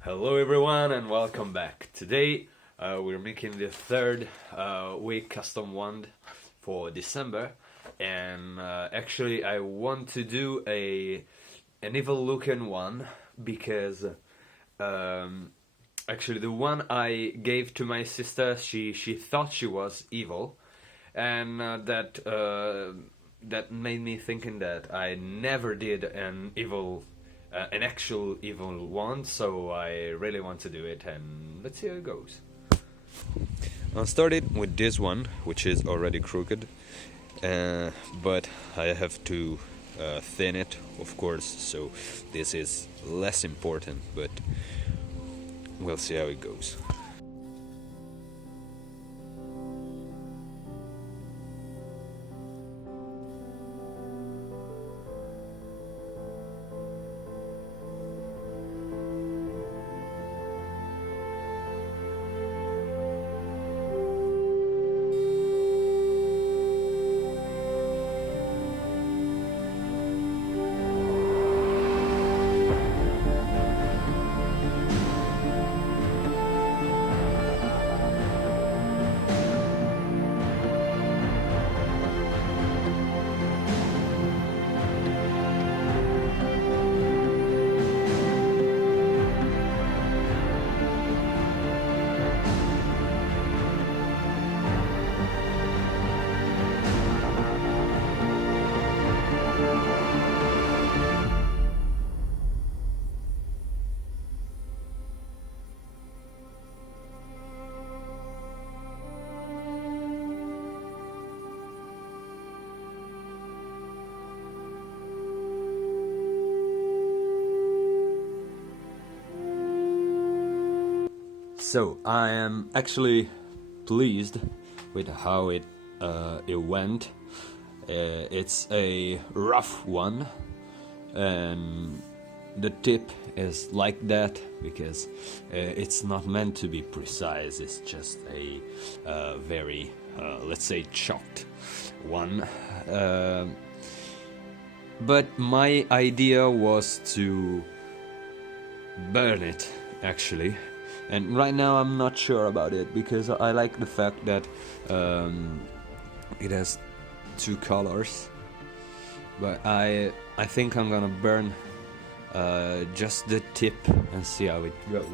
Hello everyone and welcome back. Today we're making the third week custom wand for December, and actually I want to do an evil looking one because actually the one I gave to my sister, she thought she was evil, and that made me thinking that I never did an actual evil one, so I really want to do it, and let's see how it goes. I started with this one, which is already crooked, but I have to thin it, of course, so this is less important, but we'll see how it goes. So I am actually pleased with how it went. It's a rough one, and the tip is like that because it's not meant to be precise. It's just a very, let's say, chopped one. But my idea was to burn it, actually. And right now I'm not sure about it because I like the fact that it has two colors. But I think I'm gonna burn just the tip and see how it goes.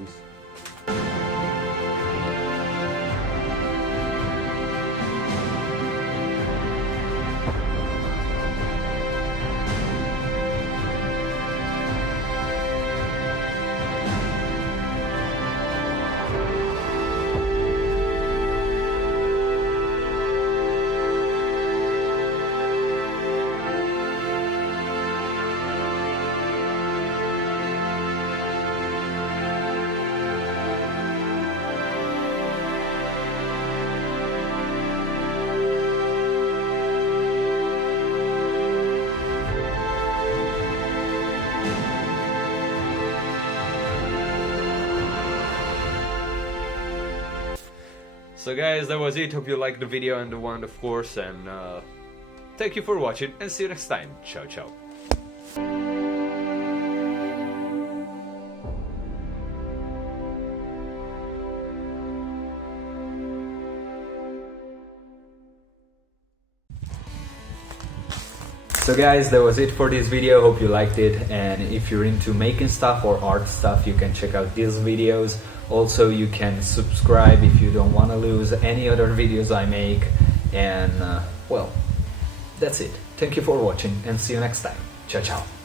So guys, that was it. Hope you liked the video and the wand, of course, and thank you for watching, and see you next time. Ciao ciao. So guys, that was it for this video. Hope you liked it, and if you're into making stuff or art stuff, you can check out these videos. Also, you can subscribe if you don't want to lose any other videos I make, and well, that's it. Thank you for watching, and see you next time. Ciao ciao.